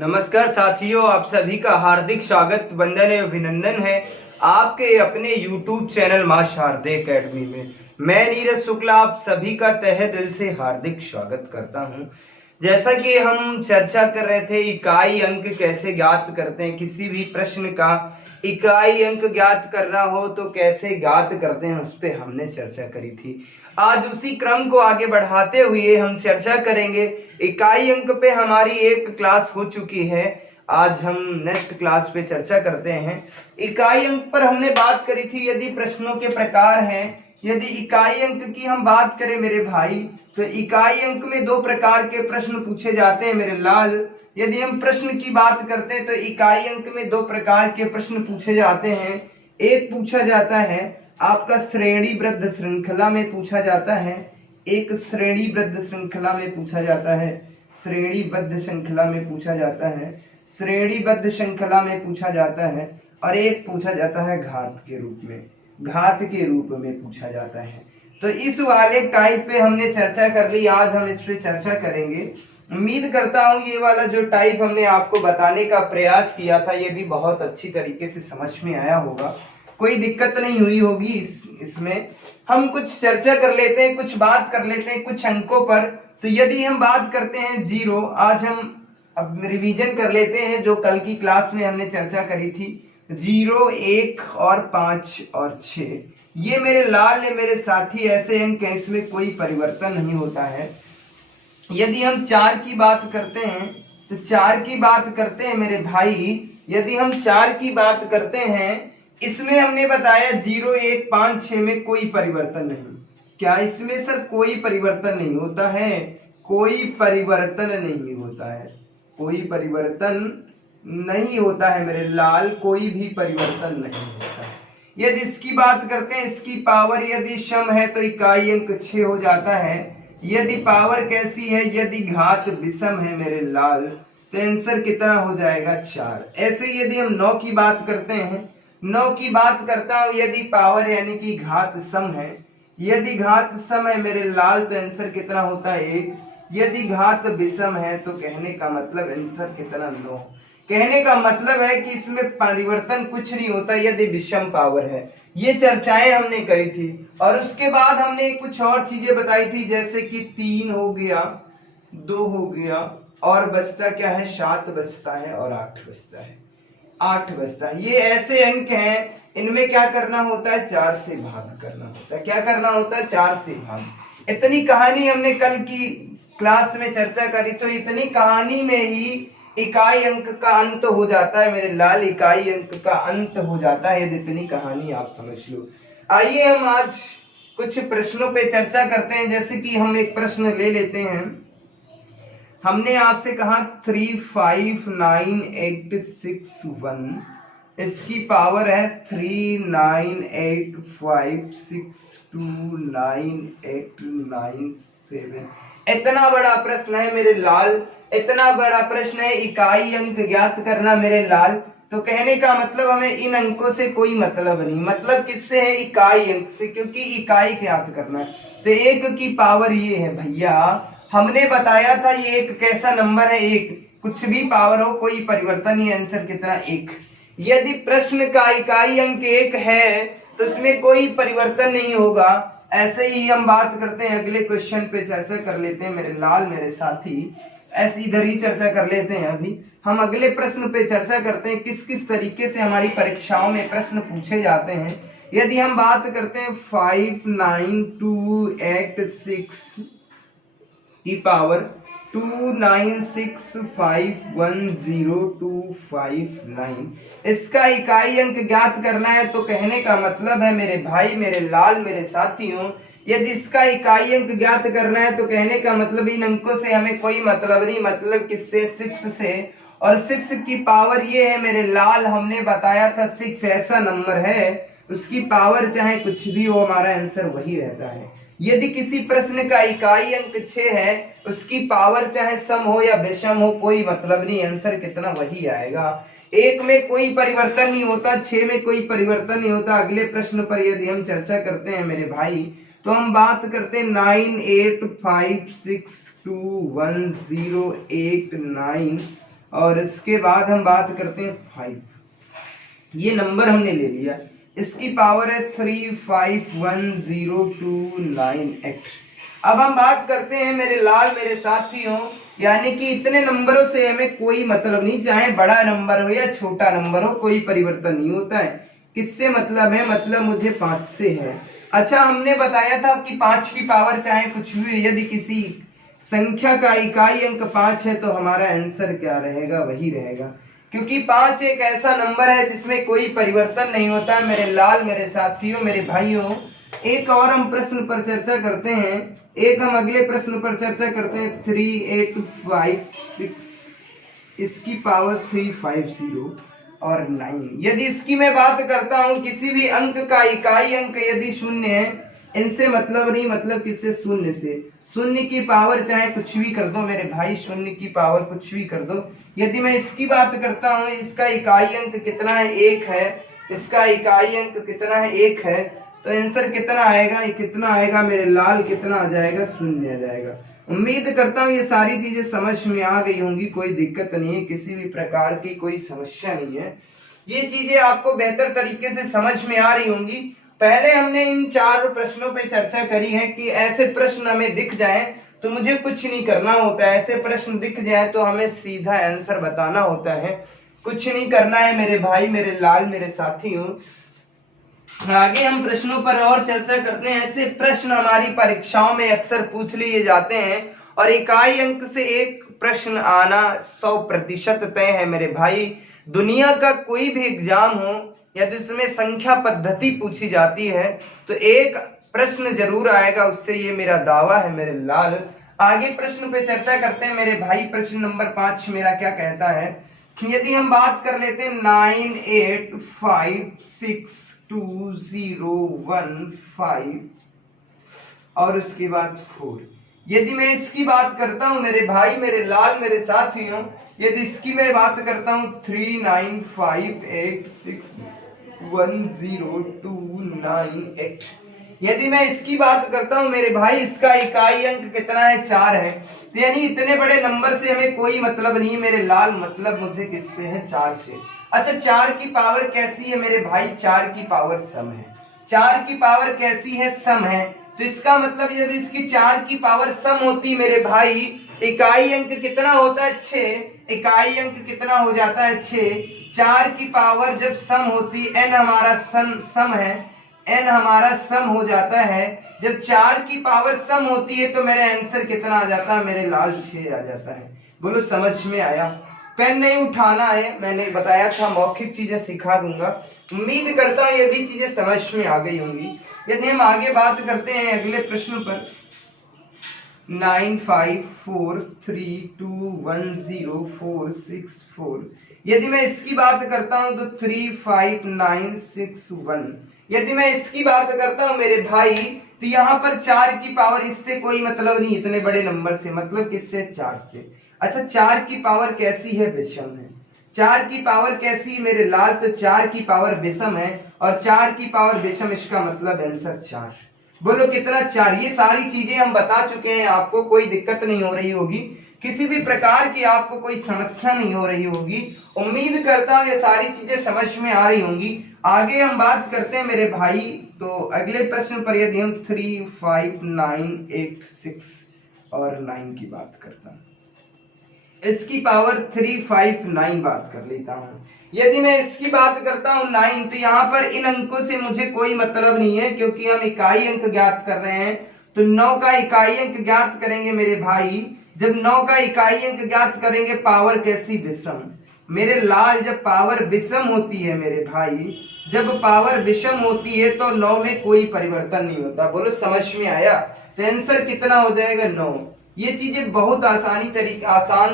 नमस्कार साथियों, आप सभी का हार्दिक स्वागत, वंदन एवं अभिनंदन है आपके अपने YouTube चैनल मां शारदे एकेडमी में। मैं नीरज शुक्ला आप सभी का तहे दिल से हार्दिक स्वागत करता हूं। जैसा कि हम चर्चा कर रहे थे इकाई अंक कैसे ज्ञात करते हैं, किसी भी प्रश्न का इकाई अंक ज्ञात करना हो तो कैसे ज्ञात करते हैं, उस पर हमने चर्चा करी थी। आज उसी क्रम को आगे बढ़ाते हुए हम चर्चा करेंगे। इकाई अंक पे हमारी एक क्लास हो चुकी है, आज हम नेक्स्ट क्लास पे चर्चा करते हैं। इकाई अंक पर हमने बात करी थी, यदि प्रश्नों के प्रकार हैं, यदि इकाई अंक की हम बात करें मेरे भाई, तो इकाई अंक में दो प्रकार के प्रश्न पूछे जाते हैं मेरे लाल। यदि हम प्रश्न की बात करते हैं तो इकाई अंक में दो प्रकार के प्रश्न पूछे जाते हैं। एक पूछा जाता है आपका श्रेणीबद्ध श्रृंखला में पूछा जाता है, एक श्रेणीबद्ध श्रृंखला में पूछा जाता है, श्रेणीबद्ध श्रृंखला में पूछा जाता है, श्रेणीबद्ध श्रृंखला में पूछा जाता है, और एक पूछा जाता है घात के रूप में, घात के रूप में पूछा जाता है। तो इस वाले टाइप पे हमने चर्चा कर ली, आज हम इस पे चर्चा करेंगे। उम्मीद करता हूँ ये वाला जो टाइप हमने आपको बताने का प्रयास किया था ये भी बहुत अच्छी तरीके से समझ में आया होगा, कोई दिक्कत नहीं हुई होगी। इसमें हम कुछ चर्चा कर लेते हैं, कुछ बात कर लेते हैं कुछ अंकों पर। तो यदि हम बात करते हैं 0, आज हम अब रिवीजन कर लेते हैं जो कल की क्लास में हमने चर्चा करी थी। 0, 1 और 5 और 6 ये मेरे लाल है मेरे साथी, ऐसे अंक हैं, इसमें कोई परिवर्तन नहीं होता है। यदि हम 4 की बात करते हैं तो 4 की बात करते हैं मेरे भाई, यदि हम 4 की बात करते हैं, इसमें हमने बताया 0, 1, 5, 6 में कोई परिवर्तन नहीं। क्या इसमें सर कोई परिवर्तन नहीं होता है? कोई परिवर्तन नहीं होता है, कोई परिवर्तन नहीं होता है मेरे लाल, कोई भी परिवर्तन नहीं होता है। यदि इसकी बात करते हैं, इसकी पावर यदि सम है तो इकाई अंक 6 हो जाता है। यदि पावर कैसी है, यदि घात विषम है मेरे लाल, तो आंसर कितना हो जाएगा 4। ऐसे यदि हम 9 की बात करते हैं, 9 की बात करता हूं, यदि पावर यानी कि घात सम है, यदि घात सम है मेरे लाल तो आंसर कितना होता है 1। यदि घात विषम है तो कहने का मतलब आंसर कितना 9। कहने का मतलब है कि इसमें परिवर्तन कुछ नहीं होता यदि विषम पावर है। ये चर्चाएं हमने करी थी, और उसके बाद हमने कुछ और चीजें बताई थी, जैसे कि 3 हो गया, 2 हो गया, और बचता क्या है 7 बचता है, और 8 बचता है, 8 बचता है। ये ऐसे अंक हैं, इनमें क्या करना होता है 4 से भाग करना होता है। क्या करना होता है 4 से भाग। इतनी कहानी हमने कल की क्लास में चर्चा करी, तो इतनी कहानी में ही इकाई अंक का अंत हो जाता है मेरे लाल, इकाई अंक का अंत हो जाता है यदि इतनी कहानी आप समझ लो। आइए हम आज कुछ प्रश्नों पे चर्चा करते हैं। जैसे कि हम एक प्रश्न ले लेते हैं, हमने आपसे कहा 3, 5, 9, 8, 6, 1, इसकी पावर है 3, 9, 8, 5, 6, 2, 9, 8, 9, 7। इतना बड़ा प्रश्न है मेरे लाल, इतना बड़ा प्रश्न है, इकाई अंक ज्ञात करना मेरे लाल। तो कहने का मतलब हमें इन अंकों से कोई मतलब नहीं, मतलब किससे है इकाई अंक से, क्योंकि इकाई ज्ञात करना है। तो 1 की पावर ये है भैया, हमने बताया था ये एक कैसा नंबर है, 1, कुछ भी पावर हो कोई परिवर्तन नहीं, आंसर कितना 1। यदि प्रश्न का इकाई अंक 1 है तो इसमें कोई परिवर्तन नहीं होगा। ऐसे ही हम बात करते हैं, अगले क्वेश्चन पे चर्चा कर लेते हैं मेरे लाल मेरे साथी, ऐसे इधर ही चर्चा कर लेते हैं। अभी हम अगले प्रश्न पे चर्चा करते हैं, किस किस तरीके से हमारी परीक्षाओं में प्रश्न पूछे जाते हैं। यदि हम बात करते हैं 5, 9, 2, 8, 6 की पावर 2, 9, 6, 5, 1, 0, 2, 5, 9, इसका इकाई अंक ज्ञात करना है। तो कहने का मतलब है मेरे भाई मेरे लाल मेरे साथियों, यदि इसका इकाई अंक ज्ञात करना है तो कहने का मतलब इन अंकों से हमें कोई मतलब नहीं, मतलब किससे 6 से। और 6 की पावर ये है मेरे लाल, हमने बताया था 6 ऐसा नंबर है उसकी पावर चाहे कुछ भी हो हमारा आंसर वही रहता है। यदि किसी प्रश्न का इकाई अंक 6 है, उसकी पावर चाहे सम हो या विषम हो कोई मतलब नहीं, आंसर कितना वही आएगा। 1 में कोई परिवर्तन नहीं होता, 6 में कोई परिवर्तन नहीं होता। अगले प्रश्न पर यदि हम चर्चा करते हैं मेरे भाई, तो हम बात करते हैं 9, 8, 5, 6, 2, 1, 0, 8, 9 और इसके बाद हम बात करते हैं 5, ये नंबर हमने ले लिया, इसकी पावर है 3510298। अब हम बात करते हैं मेरे लाल मेरे साथियों, यानी कि इतने नंबरों से हमें कोई मतलब नहीं, चाहे बड़ा नंबर हो या छोटा नंबर हो, कोई परिवर्तन नहीं होता है। किससे मतलब है? मतलब मुझे 5 से है। अच्छा, हमने बताया था कि 5 की पावर चाहे कुछ भी, यदि किसी संख्या का इकाई अंक 5 है तो हमारा आंसर क्या रहेगा? वही रहेगा, क्योंकि 5 एक ऐसा नंबर है जिसमें कोई परिवर्तन नहीं होता मेरे लाल मेरे साथियों मेरे भाइयों। एक और हम प्रश्न पर चर्चा करते हैं, एक हम अगले प्रश्न पर चर्चा करते हैं 3856, इसकी पावर 350 और 9। यदि इसकी मैं बात करता हूं, किसी भी अंक का इकाई अंक यदि शून्य है, इनसे मतलब नहीं, मतलब किससे? शून्य से। शून्य की पावर चाहे कुछ भी कर दो मेरे भाई, शून्य की पावर कुछ भी कर दो। यदि मैं इसकी बात करता हूं, इसका इकाई अंक कितना है? 1 है। इसका इकाई अंक कितना है? 1 है। तो आंसर कितना आएगा? ये कितना आएगा मेरे लाल? कितना आ जाएगा? शून्य आ जाएगा। उम्मीद करता हूँ ये सारी चीजें समझ में आ गई होंगी, कोई दिक्कत नहीं है, किसी भी प्रकार की कोई समस्या नहीं है। ये चीजें आपको बेहतर तरीके से समझ में आ रही होंगी। पहले हमने इन 4 प्रश्नों पे चर्चा करी है कि ऐसे प्रश्न हमें दिख जाए तो मुझे कुछ नहीं करना होता है, ऐसे प्रश्न दिख जाए तो हमें सीधा आंसर बताना होता है, कुछ नहीं करना है मेरे भाई मेरे लाल मेरे साथियों। आगे हम प्रश्नों पर और चर्चा करते हैं। ऐसे प्रश्न हमारी परीक्षाओं में अक्सर पूछ लिए जाते हैं और इकाई अंक से एक प्रश्न आना 100% तय है मेरे भाई। दुनिया का कोई भी एग्जाम हो यदि उसमें संख्या पद्धति पूछी जाती है तो एक प्रश्न जरूर आएगा उससे, ये मेरा दावा है मेरे लाल। आगे प्रश्न पे चर्चा करते हैं मेरे भाई। प्रश्न नंबर 5 मेरा क्या कहता है? यदि हम बात कर लेते हैं 98562015 और उसके बाद 4, यदि मैं इसकी बात करता हूं मेरे भाई मेरे लाल मेरे साथियों, यदि इसकी मैं बात करता हूं 3958610298, यदि मैं इसकी बात करता हूं मेरे भाई, इसका इकाई अंक कितना है? 4 है। तो यानी इतने बड़े नंबर से हमें कोई मतलब नहीं मेरे लाल, मतलब मुझे किससे है? 4 से। अच्छा, 4 की पावर कैसी है मेरे भाई? 4 की पावर सम है। 4 की पावर कैसी है? सम है। तो इसका मतलब जब इसकी 4 की पावर सम होती मेरे भाई, इकाई अंक कितना होता है? 6। इकाई अंक कितना हो जाता है? 6। 4 की पावर जब सम होती, n हमारा सम है, n हमारा सम हो जाता है। जब 4 की पावर सम होती है तो मेरा आंसर कितना आ जाता है मेरे लाल? 6 आ जाता है। बोलो समझ में आया? पेन नहीं उठाना है, मैंने बताया था मौखिक चीजें सिखा दूंगा। उम्मीद करता हूं ये भी चीजें समझ में आ गई होंगी। यदि हम आगे बात करते हैं अगले प्रश्न पर 9543210464, यदि मैं इसकी बात करता हूं तो 35961, यदि मैं इसकी बात करता हूं मेरे भाई तो यहाँ पर 4 की पावर, इससे कोई मतलब नहीं इतने बड़े नंबर से, मतलब किससे? 4 से। अच्छा, 4 की पावर कैसी है? विषम है। 4 की पावर कैसी है मेरे लाल? तो 4 की पावर विषम है और 4 की पावर विषम, इसका मतलब आंसर 4। बोलो कितना? 4। ये सारी चीजें हम बता चुके हैं, आपको कोई दिक्कत नहीं हो रही होगी, किसी भी प्रकार की आपको कोई समस्या नहीं हो रही होगी। उम्मीद करता हूँ ये सारी चीजें समझ में आ रही होंगी। आगे हम बात करते हैं मेरे भाई, तो अगले प्रश्न पर यदि हम 35986 और 9 की बात करता हूँ, इसकी पावर 359 बात कर लेता हूं। यदि मैं इसकी बात करता हूं 9, तो यहाँ पर इन अंकों से मुझे कोई मतलब नहीं है, क्योंकि हम इकाई अंक ज्ञात कर रहे हैं। तो 9 का इकाई अंक ज्ञात करेंगे मेरे भाई। जब 9 का इकाई अंक ज्ञात करेंगे, पावर कैसी? विषम मेरे लाल। जब पावर विषम होती है मेरे भाई, जब पावर विषम होती है तो 9 में कोई परिवर्तन नहीं होता। बोलो समझ में आया? तो आंसर कितना हो जाएगा? 9। ये चीजें बहुत आसान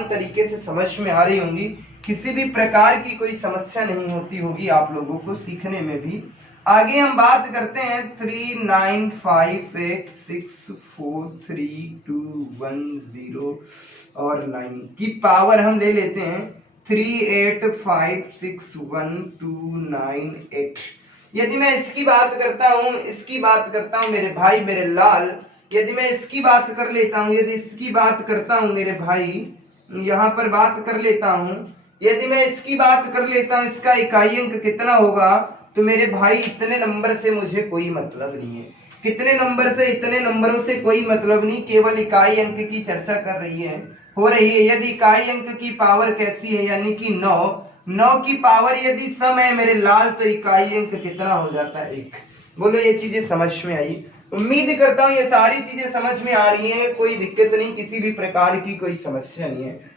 तरीके से समझ में आ रही होंगी, किसी भी प्रकार की कोई समस्या नहीं होती होगी आप लोगों को सीखने में भी। आगे हम बात करते हैं 39586432110 और 9 की पावर हम ले लेते हैं 385612998। यदि मैं इसकी बात करता हूं मेरे भाई मेरे लाल, यदि मैं इसकी बात कर लेता हूं, यदि इसकी बात करता हूं मेरे भाई यहाँ पर बात कर लेता हूँ, यदि मैं इसकी बात कर लेता हूँ, इसका इकाई अंक कितना होगा, तो मेरे भाई इतने नंबर से मुझे कोई मतलब नहीं है। कितने नंबर से, इतने नंबरों से कोई मतलब नहीं, केवल इकाई अंक की चर्चा कर रही है, हो रही है। यदि इकाई अंक की पावर कैसी है, यानी कि 9, 9 की पावर यदि सम है मेरे लाल, तो इकाई अंक कितना हो जाता है, 1। बोलो ये चीजें समझ में आई? उम्मीद करता हूँ ये सारी चीजें समझ में आ रही हैं, कोई दिक्कत नहीं, किसी भी प्रकार की कोई समस्या नहीं है।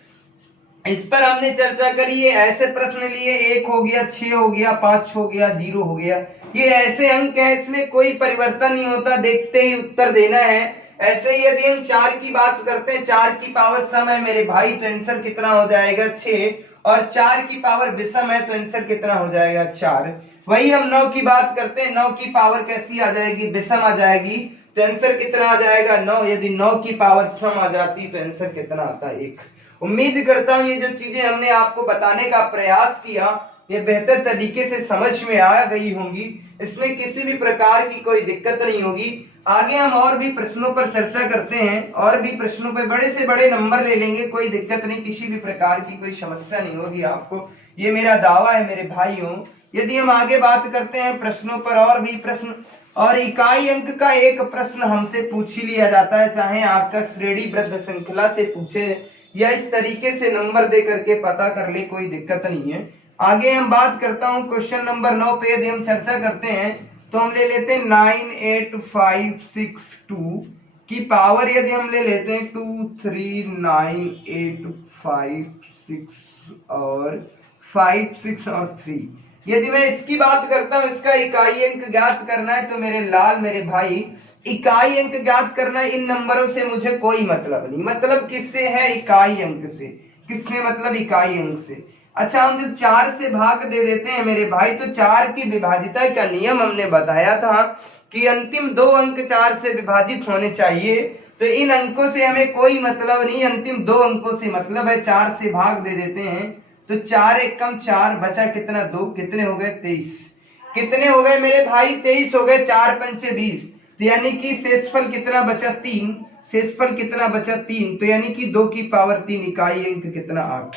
इस पर हमने चर्चा करी है, ऐसे प्रश्न लिए, 1 हो गया, 6 हो गया, 5 हो गया, 0 हो गया, ये ऐसे अंक है, इसमें कोई परिवर्तन नहीं होता, देखते ही उत्तर देना है। ऐसे ही यदि हम 4 की बात करते हैं, 4 की पावर सम है मेरे भाई, तो आंसर कितना हो जाएगा, 6, और 4 की पावर विषम है, तो आंसर कितना हो जाएगा, 4। वही हम 9 की बात करते हैं, 9 की पावर कैसी आ जाएगी, विषम आ जाएगी, तो आंसर कितना आ जाएगा, 9। यदि 9 की पावर सम आ जाती तो आंसर कितना आता है, 1। उम्मीद करता हूं ये जो चीजें हमने आपको बताने का प्रयास किया, ये बेहतर तरीके से समझ में आ गई होंगी, इसमें किसी भी प्रकार की कोई दिक्कत नहीं होगी। आगे हम और भी प्रश्नों पर चर्चा करते हैं, और भी प्रश्नों पर बड़े से बड़े नंबर ले लेंगे, कोई दिक्कत नहीं, किसी भी प्रकार की कोई समस्या नहीं होगी आपको, ये मेरा दावा है मेरे भाइयों। यदि हम आगे बात करते हैं प्रश्नों पर, और भी प्रश्न, और इकाई अंक का एक प्रश्न हमसे पूछ ही लिया जाता है, चाहे आपका श्रेणीबद्ध श्रृंखला से पूछे या इस तरीके से नंबर दे करके पता कर ले, कोई दिक्कत नहीं है। आगे हम बात करता हूं क्वेश्चन नंबर 9 पे यदि हम चर्चा करते हैं, तो हम ले लेते हैं 98562 की पावर, यदि हम ले लेते हैं 23985 और 5 6 और 3। यदि मैं इसकी बात करता हूं, इसका इकाई अंक ज्ञात करना है, तो मेरे लाल मेरे भाई इकाई अंक ज्ञात करना, इन नंबरों से मुझे कोई मतलब नहीं। मतलब किससे है, इकाई अंक से। किससे मतलब, इकाई अंक से। अच्छा, हम जब 4 से भाग दे देते हैं मेरे भाई, तो 4 की विभाजिता का नियम हमने बताया था कि अंतिम 2 अंक 4 से विभाजित होने चाहिए, तो इन अंकों से हमें कोई मतलब नहीं, अंतिम 2 अंकों से मतलब है। 4 से भाग दे देते हैं, तो 4 एक कम 4, बचा कितना, 2, कितने हो गए, 23। कितने हो गए मेरे भाई, 23 हो गए, 4 पंचे 20, तो यानी कि शेषफल कितना बचा, 3। शेषफल कितना बचा, 3, तो यानी कि 2 की पावर 3, इकाई अंक कितना, 8।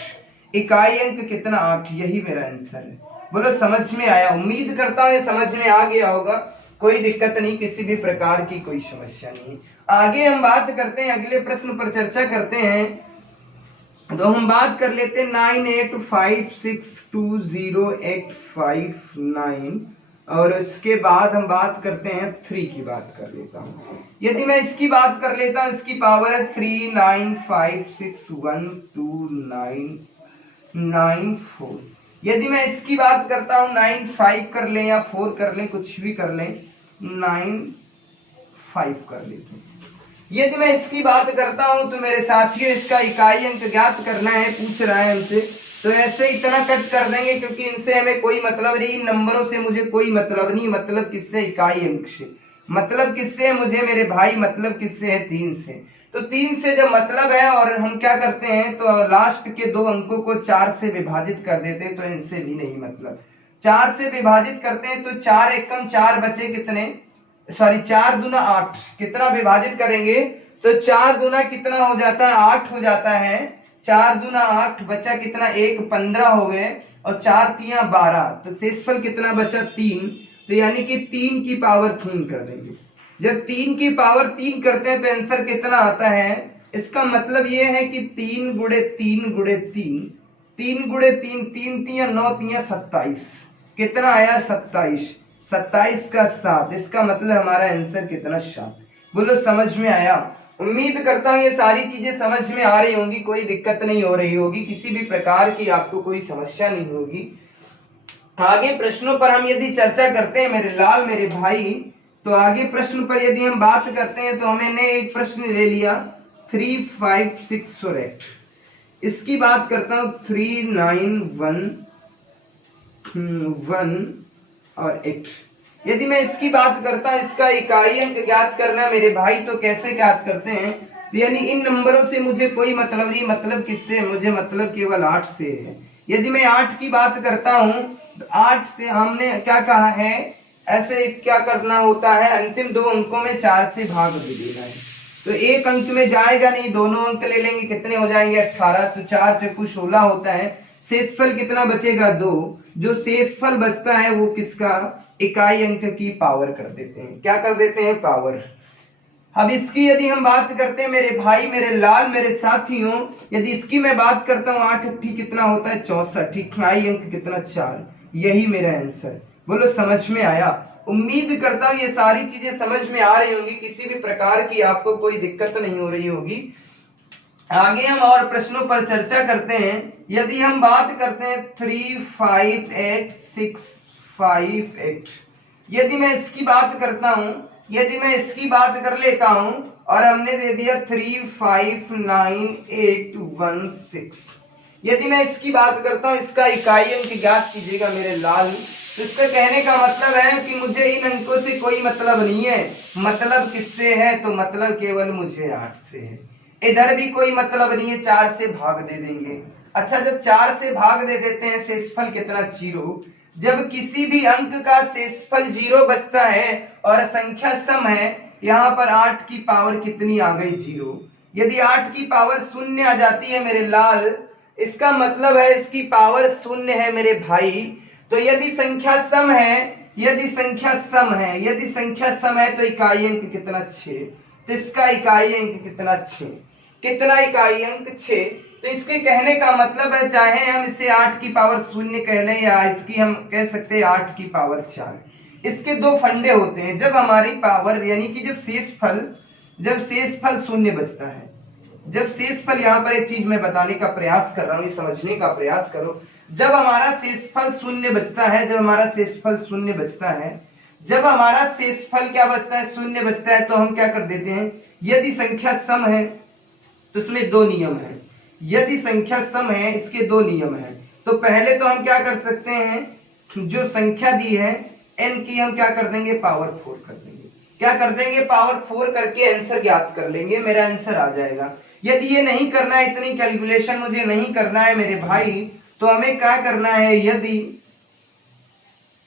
इकाई अंक कितना, 8, यही मेरा आंसर है। बोलो समझ में आया? उम्मीद करता हूं ये समझ में आ गया होगा, कोई दिक्कत नहीं, किसी भी प्रकार की कोई समस्या नहीं। आगे हम बात करते हैं, अगले प्रश्न पर चर्चा करते हैं, तो हम बात कर लेते हैं 9856208559, और उसके बाद हम बात करते हैं 3 की बात कर लेता हूं। यदि मैं इसकी बात कर लेता हूं, इसकी पावर है 3956129994। यदि मैं इसकी बात करता हूं, 95 कर लें या 4 कर लें, कुछ भी कर लें, 95 कर लेते हैं। यदि मैं इसकी बात करता हूं, तो मेरे साथियों इसका इकाई अंक ज्ञात करना है, पूछ रहा है हमसे, तो ऐसे इतना कट कर देंगे, क्योंकि इनसे हमें कोई मतलब नहीं, इन नंबरों से मुझे कोई मतलब नहीं। मतलब किससे, इकाई अंक से। मतलब किससे है मुझे मेरे भाई, मतलब किससे है, 3 से। तो 3 से जब मतलब है, और हम क्या करते हैं, तो लास्ट के 2 अंकों को 4 से विभाजित कर देते हैं, तो इनसे भी नहीं मतलब। 4 से विभाजित करते हैं, तो 4 एक कम 4, बचे कितने, सॉरी 4 दूना 8, कितना विभाजित करेंगे, तो 4 दूना कितना हो जाता है, 8 हो जाता है। 4 दूना 8, बचा कितना, 1, 15 हो गए, और 4 तिया 12, तो शेषफल कितना बचा, 3, तो यानी कि 3 की पावर 3 कर देंगे। जब 3 की पावर 3 करते हैं, तो आंसर कितना आता है, इसका मतलब यह है कि 3 गुणे 3 गुणे 3, 3 गुणे 3, 3 तिया 9 तिया 27, कितना आया, 27, 27 का 7, इसका मतलब हमारा आंसर कितना, 7। बोलो समझ में आया? उम्मीद करता हूं ये सारी चीजें समझ में आ रही होंगी, कोई दिक्कत नहीं हो रही होगी, किसी भी प्रकार की आपको कोई समस्या नहीं होगी। आगे प्रश्नों पर हम यदि चर्चा करते हैं मेरे लाल मेरे भाई, तो आगे प्रश्न पर यदि हम बात करते हैं, तो हमने एक प्रश्न ले लिया 3 5 6 और 8। इसकी बात करता हूं 3 9 1 और 8। यदि मैं इसकी बात करता हूं, इसका इकाई अंक ज्ञात करना मेरे भाई, तो कैसे ज्ञात करते हैं, तो यानी इन नंबरों से मुझे कोई मतलब नहीं। मतलब किससे, मुझे मतलब केवल 8 से है। यदि मैं 8 की बात करता हूं, तो 8 से हमने क्या कहा है, ऐसे क्या करना होता है, अंतिम 2 अंकों में 4 से भाग दे देना है। तो एक अंक में जाएगा नहीं, दोनों अंक ले लेंगे, कितने हो जाएंगे 18। तो 4 चक्कू 16 होता है। शेषफल कितना बचेगा 2। जो शेषफल बचता है वो किसका, इकाई अंक की पावर कर देते हैं। क्या कर देते हैं, पावर। अब इसकी यदि हम बात करते हैं मेरे भाई मेरे लाल मेरे साथियों, यदि इसकी मैं बात करता हूं 8 अट्ठी कितना होता है 64, इकाई अंक कितना 4। यही मेरा आंसर। बोलो समझ में आया। उम्मीद करता हूं ये सारी चीजें समझ में आ रही होंगी, किसी भी प्रकार की आपको कोई दिक्कत नहीं हो रही होगी। आगे हम और प्रश्नों पर चर्चा करते हैं। यदि हम बात करते हैं 3 5 8 6 5 8, यदि मैं इसकी बात करता हूं, यदि मैं इसकी बात कर लेता हूं और हमने दे दिया 3 5 9 8 1 6, यदि मैं इसकी बात करता हूं, इसका इकाई अंक ज्ञात कीजिएगा मेरे लाल। तो इसका कहने का मतलब है कि मुझे इन अंकों से कोई मतलब नहीं है। मतलब किससे है, तो मतलब केवल मुझे 8 से है। इधर भी कोई मतलब नहीं है, 4 से भाग दे देंगे। अच्छा, जब 4 से भाग दे देते हैं, शेषफल कितना 0। जब किसी भी अंक का शेषफल 0 बचता है और संख्या सम है, यहाँ पर 8 की पावर कितनी आ गई 0। यदि 8 की पावर 0 आ जाती है मेरे लाल, इसका मतलब है इसकी पावर 0 है मेरे भाई। तो यदि संख्या सम है, यदि संख्या सम है, यदि संख्या सम है तो इकाई अंक कितना 6। तो इसका इकाई अंक कितना 6, कितना इकाई अंक 6। तो इसके कहने का मतलब है, चाहे हम इसे 8 की पावर 0 कह लें या इसकी हम कह सकते हैं 8 की पावर 4। इसके दो फंडे होते हैं। जब हमारी पावर यानी कि जब शेषफल 0 बचता है, जब शेषफल, यहां पर एक चीज मैं बताने का प्रयास कर रहा हूं, ये समझने का प्रयास करो। जब हमारा शेषफल 0 बचता है, जब हमारा शेषफल 0 बचता है, जब हमारा शेषफल क्या बचता है 0 बचता है, तो हम क्या कर देते हैं, यदि संख्या सम है तो इसमें दो नियम है। यदि संख्या सम है, इसके दो नियम है। तो पहले तो हम क्या कर सकते हैं, जो संख्या दी है n की, हम क्या कर देंगे, पावर 4 कर देंगे। क्या कर देंगे, पावर 4 करके आंसर ज्ञात कर लेंगे, मेरा आंसर आ जाएगा। यदि ये नहीं करना है, इतनी कैलकुलेशन मुझे नहीं करना है मेरे भाई, तो हमें क्या करना है, यदि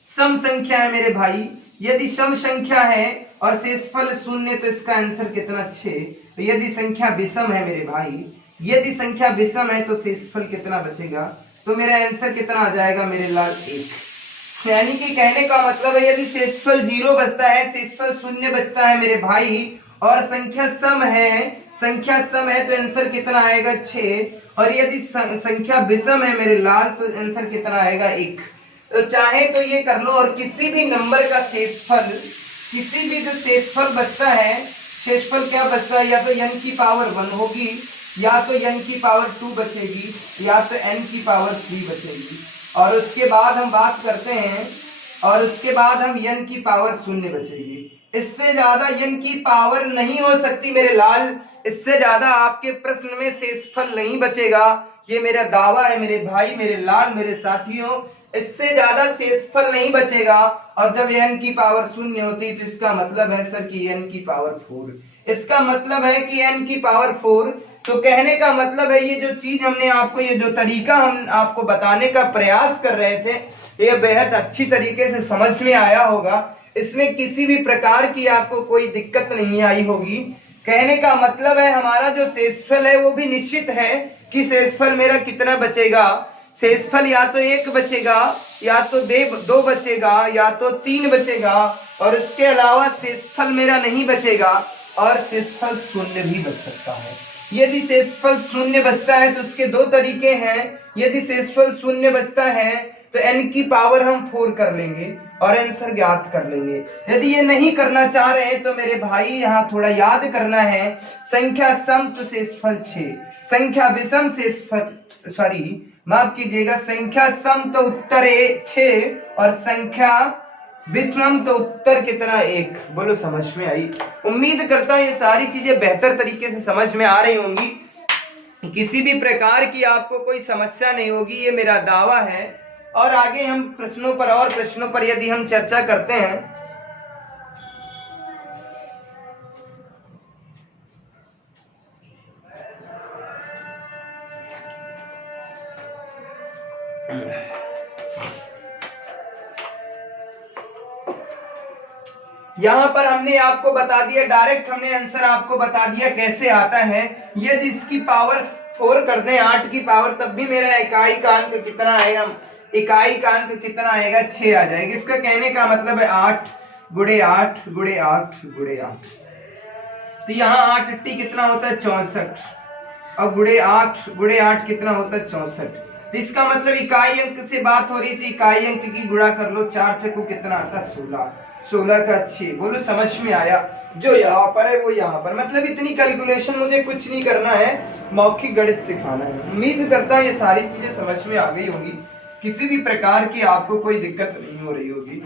सम संख्या है मेरे भाई, यदि सम संख्या है और शेषफल 0, तो इसका आंसर कितना 6। तो यदि संख्या विषम है मेरे भाई, यदि संख्या विषम है तो शेषफल कितना बचेगा, तो मेरा आंसर कितना आ जाएगा मेरे लाल 1। यानी कि कहने का मतलब है, यदि शेषफल 0 बचता है, शेषफल 0 बचता है मेरे भाई, और संख्या सम है, संख्या सम है, तो आंसर कितना आएगा 6। और यदि संख्या विषम है मेरे लाल, तो आंसर कितना आएगा 1। तो चाहे तो ये कर लो, और किसी भी नंबर का शेषफल, किसी भी जो शेषफल बचता है, शेषफल क्या बचता है, या तो n की पावर 1 होगी, या तो n की पावर 2 बचेगी, या तो n की पावर 3 बचेगी। और उसके बाद हम बात करते हैं, और उसके बाद हम n की पावर 0 बचेगी। इससे ज्यादा n की पावर नहीं हो सकती मेरे लाल, इससे ज्यादा आपके प्रश्न में शेषफल नहीं बचेगा। ये मेरा दावा है मेरे भाई मेरे लाल मेरे साथियों, इससे ज्यादा शेषफल नहीं बचेगा। और जब n की पावर 0 होती, तो इसका मतलब है सर कि n की पावर 4, इसका मतलब है कि n की पावर 4। तो कहने का मतलब है, ये जो चीज हमने आपको, ये जो तरीका हम आपको बताने का प्रयास कर रहे थे, ये बेहद अच्छी तरीके से समझ में आया होगा। इसमें किसी भी प्रकार की आपको कोई दिक्कत नहीं आई होगी। कहने का मतलब है, हमारा जो शेषफल है वो भी निश्चित है कि शेषफल मेरा कितना बचेगा। शेषफल या तो 1 बचेगा, या तो 2 बचेगा, या तो 3 बचेगा, और इसके अलावा शेषफल मेरा नहीं बचेगा। और शेषफल 0 भी बच सकता है। यदि शेषफल 0 बचता है तो उसके दो तरीके हैं। यदि शेषफल 0 बचता है तो n की पावर हम 4 कर लेंगे और आंसर ज्ञात कर लेंगे। यदि ये नहीं करना चाह रहे हैं तो मेरे भाई यहाँ थोड़ा याद करना है, संख्या सम तो शेषफल 6, संख्या विषम शेषफल, सॉरी माफ कीजिएगा, संख्या सम तो उत्तर 6 और संख्या विषम तो उत्तर कितना 1। बोलो समझ में आई। उम्मीद करता हूं ये सारी चीजें बेहतर तरीके से समझ में आ रही होंगी, किसी भी प्रकार की आपको कोई समस्या नहीं होगी, ये मेरा दावा है। और आगे हम प्रश्नों पर और प्रश्नों पर यदि हम चर्चा करते हैं, यहाँ पर हमने आपको बता दिया, डायरेक्ट हमने आंसर आपको बता दिया कैसे आता है। यदि इसकी पावर 4 कर दें 8 की पावर, तब भी मेरा इकाई का अंक कितना आएगा, इकाई का अंक कितना आएगा, 6 आ जाएगा। इसका कहने का मतलब है 8 गुणे 8 गुणे 8 गुणे 8। तो यहाँ 8 8 कितना होता है 64, और गुणे 8 कितना होता है 64। तो इसका मतलब इकाई अंक से बात हो रही थी, इकाई अंक की गुणा कर लो, 4 6 को कितना आता है 16, 16 का 6। बोलो समझ में आया? जो यहाँ पर है वो यहाँ पर, मतलब इतनी कैलकुलेशन मुझे कुछ नहीं करना है, मौखिक गणित सिखाना है। उम्मीद करता हूँ ये सारी चीजें समझ में आ गई होगी, किसी भी प्रकार की आपको कोई दिक्कत नहीं हो रही होगी।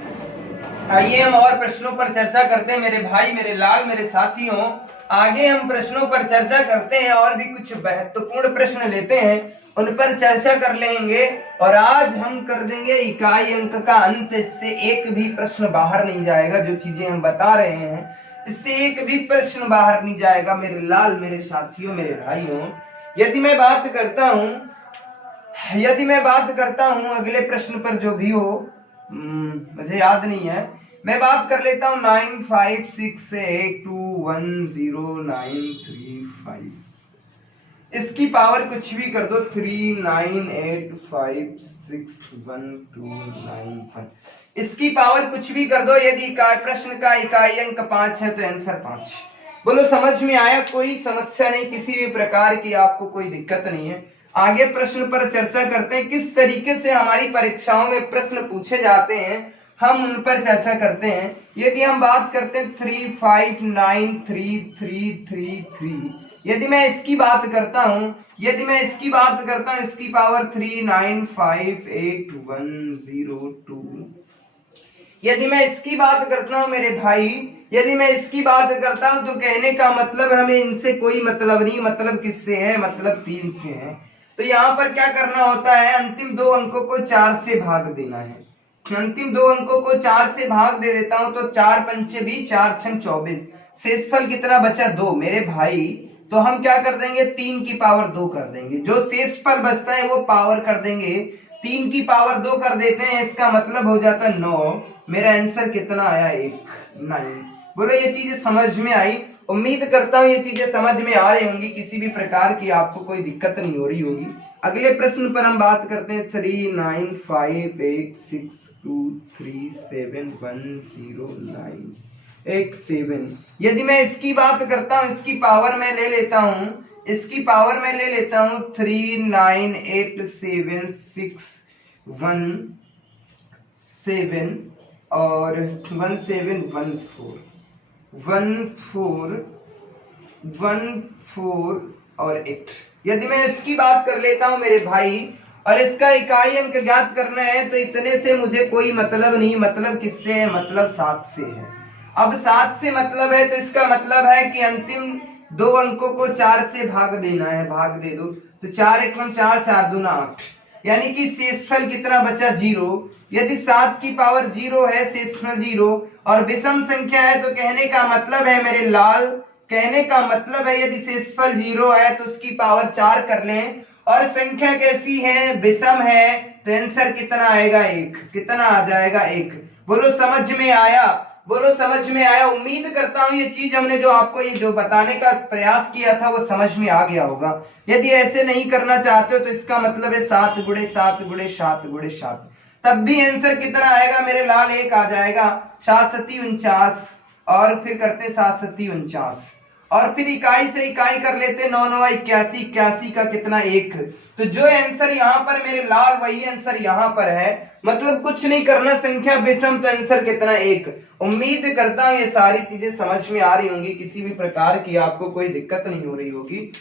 आइए हम और प्रश्नों पर चर्चा करते हैं मेरे भाई, मेरे लाल, मेरे साथियों। आगे हम प्रश्नों पर चर्चा करते हैं, और भी कुछ महत्वपूर्ण प्रश्न लेते हैं, उन पर चर्चा कर लेंगे। और आज हम कर देंगे इकाई अंक का अंत, इससे एक भी प्रश्न बाहर नहीं जाएगा। जो चीजें हम बता रहे हैं इससे एक भी प्रश्न बाहर नहीं जाएगा मेरे लाल, मेरे साथियों, मेरे भाइयों। यदि मैं बात करता हूं अगले प्रश्न पर, जो भी हो मुझे याद नहीं है, मैं बात कर लेता हूं 9568210935। इसकी पावर कुछ भी कर दो, 3985612951। इसकी पावर कुछ भी कर दो। यदि प्रश्न का इकाई अंक 5 है तो आंसर 5। बोलो समझ में आया? कोई समस्या नहीं, किसी भी प्रकार की आपको कोई दिक्कत नहीं है। आगे प्रश्न पर चर्चा करते हैं, किस तरीके से हमारी परीक्षाओं में प्रश्न पूछे जाते हैं, हम उन पर चर्चा करते हैं। यदि हम बात करते हैं 35933333, यदि मैं इसकी बात करता हूं इसकी पावर 39588102। यदि मैं इसकी बात करता हूं मेरे भाई, यदि मैं इसकी बात करता हूं, तो कहने का मतलब हमें इनसे कोई मतलब नहीं, मतलब किससे है, मतलब 3 से है। तो यहाँ पर क्या करना होता है, अंतिम 2 अंकों को 4 से भाग देना है। अंतिम 2 अंकों को 4 से भाग दे देता हूं, तो 4 पंचे 20, 4 छंग 24, शेषफल कितना बचा 2 मेरे भाई। तो हम क्या कर देंगे, 3 की पावर 2 कर देंगे। जो शेषफल बचता है वो पावर कर देंगे, 3 की पावर 2 कर देते हैं, इसका मतलब हो जाता है 9। मेरा आंसर कितना आया, 1 9। बोलो ये चीजें समझ में आई? उम्मीद करता हूँ ये चीजें समझ में आ रही होंगी, किसी भी प्रकार की आपको कोई दिक्कत नहीं हो रही होगी। अगले प्रश्न पर हम बात करते हैं 395863371097। यदि मैं इसकी बात करता हूँ, इसकी पावर मैं ले लेता हूँ 39876117 और 1714 और 8। यदि मैं इसकी बात कर लेता हूं मेरे भाई, और इसका इकाई अंक ज्ञात करना है, तो इतने से मुझे कोई मतलब नहीं, मतलब किससे है, मतलब 7 से है। अब 7 से मतलब है, तो इसका मतलब है कि अंतिम 2 अंकों को 4 से भाग देना है, भाग दे दो। तो 4 1 4, 4 दूना 8, यानी कि शेषफल कितना बचा, 0। यदि 7 की पावर 0 है, शेषफल 0, और विषम संख्या है, तो कहने का मतलब है मेरे लाल, कहने का मतलब है यदि शेषफल 0 है तो उसकी पावर 4 कर लें, और संख्या कैसी है, विषम है, तो आंसर कितना आएगा, 1। कितना आ जाएगा, 1। बोलो समझ में आया? बोलो समझ में आया? उम्मीद करता हूं ये चीज हमने जो आपको ये जो बताने का प्रयास किया था वो समझ में आ गया होगा। यदि ऐसे नहीं करना चाहते हो तो इसका मतलब है 7 गुणे 7 गुणे 7 गुणे 7, तब भी आंसर कितना आएगा मेरे लाल, 1 आ जाएगा। 7 7 49, और फिर करते 7 7 49, और फिर इकाई से इकाई कर लेते, 9 9 81, 81 का कितना, 1। तो जो आंसर यहाँ पर मेरे लाल वही आंसर यहाँ पर है, मतलब कुछ नहीं करना, संख्या विषम, तो आंसर कितना, 1। उम्मीद करता हूँ ये सारी चीजें समझ में आ रही होंगी, किसी भी प्रकार की आपको कोई दिक्कत नहीं हो रही होगी।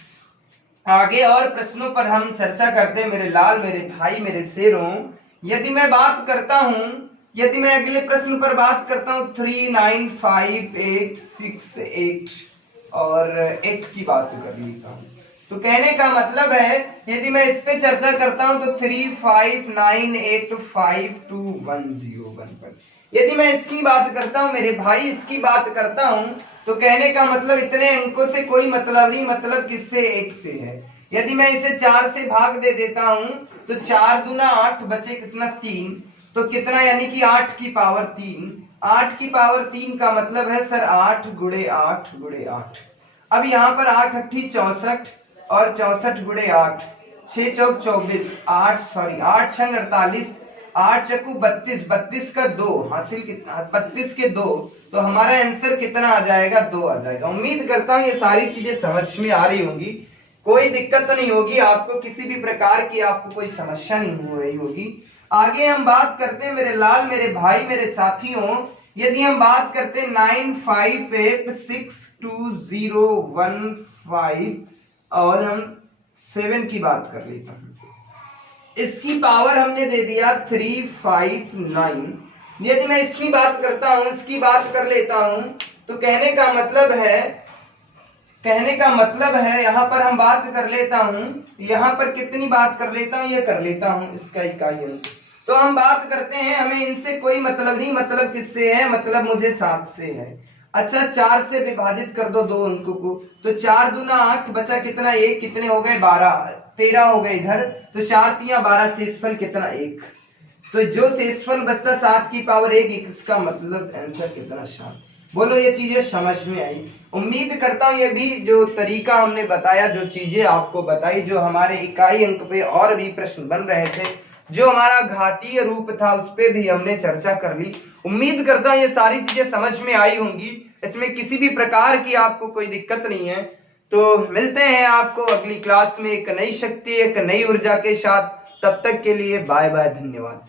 आगे और प्रश्नों पर हम चर्चा करते हैं मेरे लाल, मेरे भाई, मेरे शेरों। यदि मैं बात करता हूं, यदि मैं अगले प्रश्न पर बात करता हूं 395868 और 8 की बात कर लेता हूं, तो कहने का मतलब है यदि मैं इस पे चर्चा करता हूं तो 35985210 पर, यदि मैं इसकी बात करता हूं मेरे भाई, इसकी बात करता हूं, तो कहने का मतलब इतने अंकों से कोई मतलब नहीं, मतलब किससे, 1 से है। यदि मैं इसे 4 से भाग दे देता हूं तो 4 दूना 8, बचे कितना, 3। तो कितना, यानी कि 8 की पावर 3। 8 की पावर 3 का मतलब है सर 8 गुणे 8 गुणे 8। अब यहाँ पर 8 अट्ठी 64 और 64 गुणे 8, 6 चौक 24, 8 छंग 48, 8 चक्कू 32, 32 का 2 हासिल कितना, 32 के 2, तो हमारा आंसर कितना आ जाएगा, 2 आ जाएगा। उम्मीद करता हूँ ये सारी चीजें समझ में आ रही होंगी, कोई दिक्कत तो नहीं होगी आपको, किसी भी प्रकार की आपको कोई समस्या नहीं हो रही होगी। आगे हम बात करते हैं मेरे लाल, मेरे भाई, मेरे साथियों, यदि हम बात करते हैं 95862015 और हम 7 की बात कर लेता हूं, इसकी पावर हमने दे दिया 359। यदि मैं इसकी बात करता हूं, इसकी बात कर लेता हूं, तो कहने का मतलब है यहां पर हम बात कर लेता हूं, यहां पर कितनी बात कर लेता हूं, ये कर लेता हूं इसका इकाई अंक। तो हम बात करते हैं, हमें इनसे कोई मतलब नहीं, मतलब किससे है, मतलब मुझे 7 से है। अच्छा 4 से विभाजित कर दो 2 अंकों को, तो 4 दूना 8, बचा कितना 1, कितने हो गए 12, 13 हो गए इधर, तो 4 तिया 12, शेषफल कितना 1, तो जो शेषफल बचता 7 की पावर 1, इसका मतलब आंसर कितना 7। बोलो ये चीजें समझ में आई। उम्मीद करता हूँ ये भी जो तरीका हमने बताया, जो चीजें आपको बताई, जो हमारे इकाई अंक पे और भी प्रश्न बन रहे थे, जो हमारा घातीय रूप था उस पे भी हमने चर्चा कर ली। उम्मीद करता हूँ ये सारी चीजें समझ में आई होंगी, इसमें किसी भी प्रकार की आपको कोई दिक्कत नहीं है। तो मिलते हैं आपको अगली क्लास में एक नई शक्ति, एक नई ऊर्जा के साथ। तब तक के लिए बाय बाय, धन्यवाद।